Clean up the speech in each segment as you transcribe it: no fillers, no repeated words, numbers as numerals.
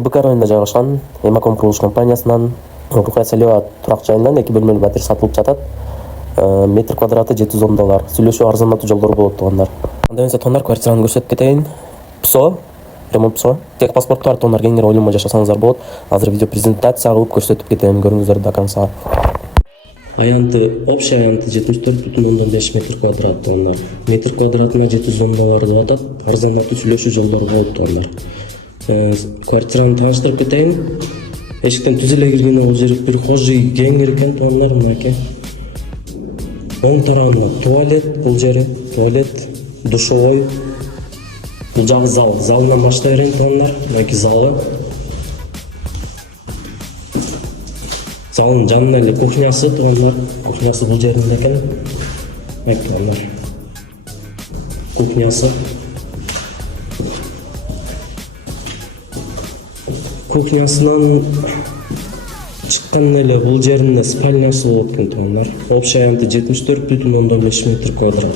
КБК районунда жайгашкан Эмаком курулуш компаниясынан Рукая Салиева турак жайынан 2 бөлмөлүү пәтер сатылып жатат. Метр квадраты 710 доллар. Сүйлөшүү арзандатуу жолдору болот туугандар. Анда эмесе туугандар, квартираны көрсөтүп кетейин. ПСО, ремонт ПСО. Тек паспорту бар туугандар, кеңири ойлонбой жашасаңыздар болот. Азыр видео презентация кылып көрсөтүп кетем, көрүңүздөр до конца. Аянты, общий аянты 74,5 метр квадрат туугандар. Метр квадратына 710 доллар деп атат. Арзандатуу сүйлөшүү жолдору болот туугандар. Квартираны тааныштырып кетейин. Эшиктен түз эле киргенде бул жер прихожий кеңири экен туугандар, мынакей. Оң тарабында туалет, бул жери туалет, душевой. Бул жагы зал. Залынан баштай берейин туугандар. Мынакей залы. Залдын жанында эле кухнясы туугандар. Кухнясы бул жеринде экен. Мынакей туугандар. Кухнясы. Кухнясынан чыккан эле бул жеринде спальнясы болот экен туугандар. Общий аянты 74,5 метр квадрат.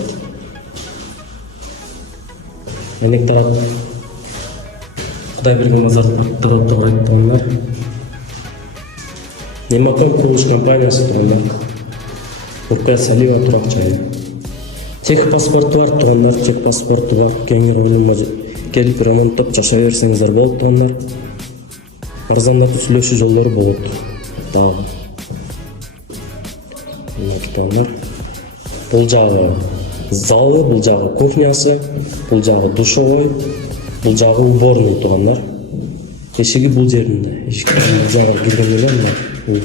Эник тарап Кудай берген мазарлыкты болуп турат туугандар. Эмаком курулуш компаниясы туугандар. Рукая Салиева турак жайы. Тех паспорту бар туугандар, тех паспорту бар. Кеңири ойлонбой келип ремонттоп жашай берсеңиздер болот туугандар. Арзандатуу сүйлөшүү жолдору болот. Дагы. Мынакей туугандар. Бул жагы залы, бул жагы кухнясы, бул жагы душевой, бул жагы уборный туугандар. Эшиги бул жеринде. Эшиктен бул жагы кирген эле мына.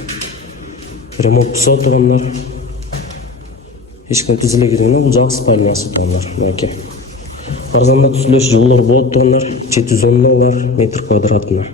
Ремонт ПСО туугандар. Эшикке түз эле киргенде бул жагы спальнясы туугандар. Мынакей. Арзандатуу сүйлөшүү жолдору болот туугандар. 710 доллар метр квадратына.